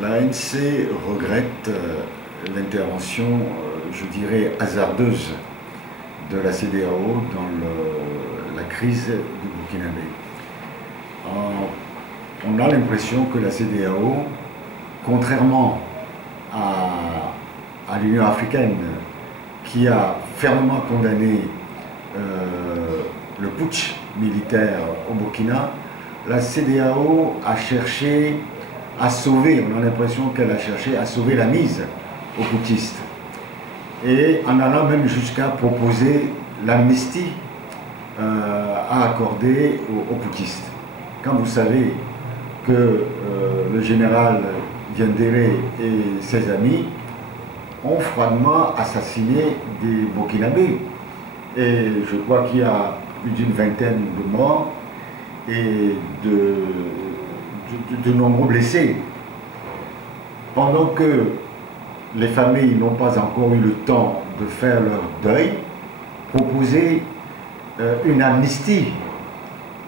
L'ANC regrette l'intervention, je dirais, hasardeuse de la CEDEAO dans la crise du Burkinabé. On a l'impression que la CEDEAO, contrairement à l'Union africaine, qui a fermement condamné le putsch militaire au Burkina, la CEDEAO a cherché à sauver, on a l'impression qu'elle a cherché à sauver la mise aux putschistes. Et en allant même jusqu'à proposer l'amnistie à accorder aux putschistes. Quand vous savez que le général Diendéré et ses amis ont froidement assassiné des Burkinabés. Et je crois qu'il y a plus d'une vingtaine de morts et de nombreux blessés. Pendant que les familles n'ont pas encore eu le temps de faire leur deuil, proposer une amnistie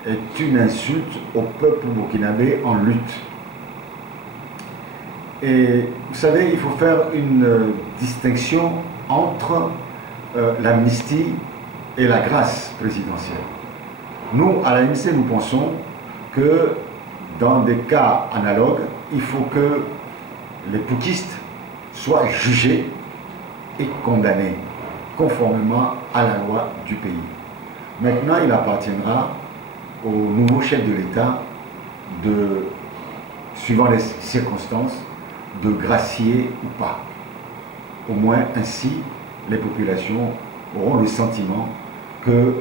est une insulte au peuple burkinabé en lutte. Et vous savez, il faut faire une distinction entre l'amnistie et la grâce présidentielle. Nous, à l'ANC, nous pensons que dans des cas analogues, il faut que les putschistes soient jugés et condamnés conformément à la loi du pays. Maintenant, il appartiendra au nouveau chef de l'État de, suivant les circonstances, de gracier ou pas. Au moins ainsi, les populations auront le sentiment que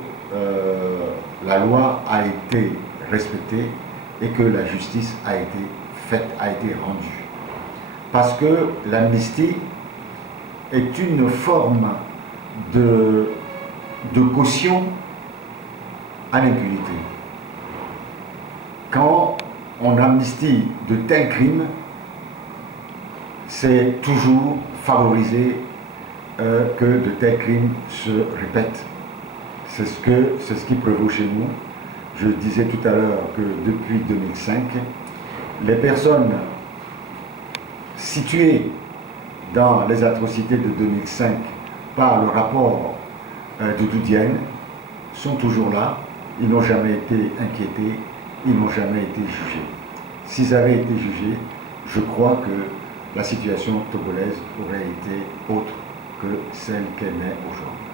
la loi a été respectée et que la justice a été faite, a été rendue. Parce que l'amnistie est une forme de caution à l'impunité. Quand on amnistie de tels crimes, c'est toujours favoriser que de tels crimes se répètent. C'est ce qui prévaut chez nous. Je disais tout à l'heure que depuis 2005, les personnes situées dans les atrocités de 2005 par le rapport de Doudou Diène sont toujours là. Ils n'ont jamais été inquiétés, ils n'ont jamais été jugés. S'ils avaient été jugés, je crois que la situation togolaise aurait été autre que celle qu'elle est aujourd'hui.